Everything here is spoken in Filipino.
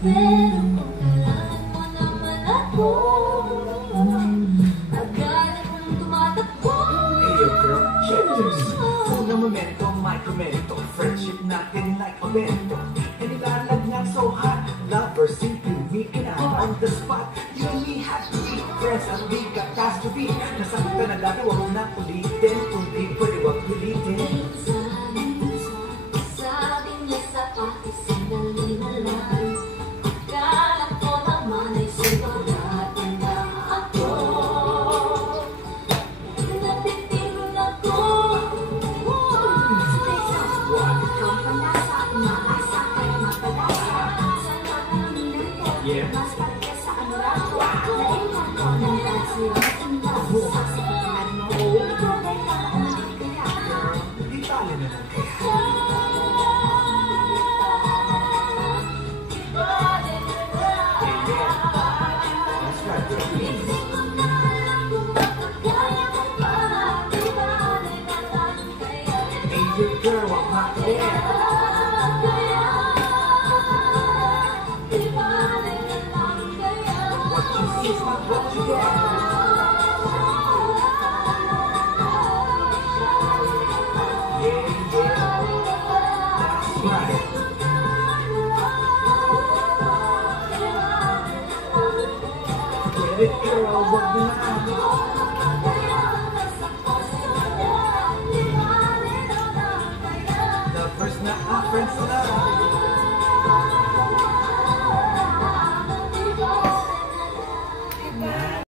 Pero kung kailangan mo naman ako, agad akong tumatakbo. Hey yo girl, check this. Una momento, micromento, friendship natin like a bento. And nilalagyan so hot, lovers simply making out on the spot. You and me have to be friends at the catastrophe. Nasaktan na dati, wag na ulitin, kundi pwede wag ulitin. Sabi niya sa akin, sandali na lang. Akala ko naman ay sigurado na ako. Natitigil ako. Ikaw pa na sa akin, maasa kayo mapalasa. Sa nakalinan ko, mas pagka sa anurag ko. Nailan ko ng kasi ang tanda sa sigaran mo. Ikaw ay nakakamalig kaya. Di tayo na lang kaya. Girl, I'm not there. What you see is not what you get. Yeah, that's right. Get it, girl, what the Lovers na friends na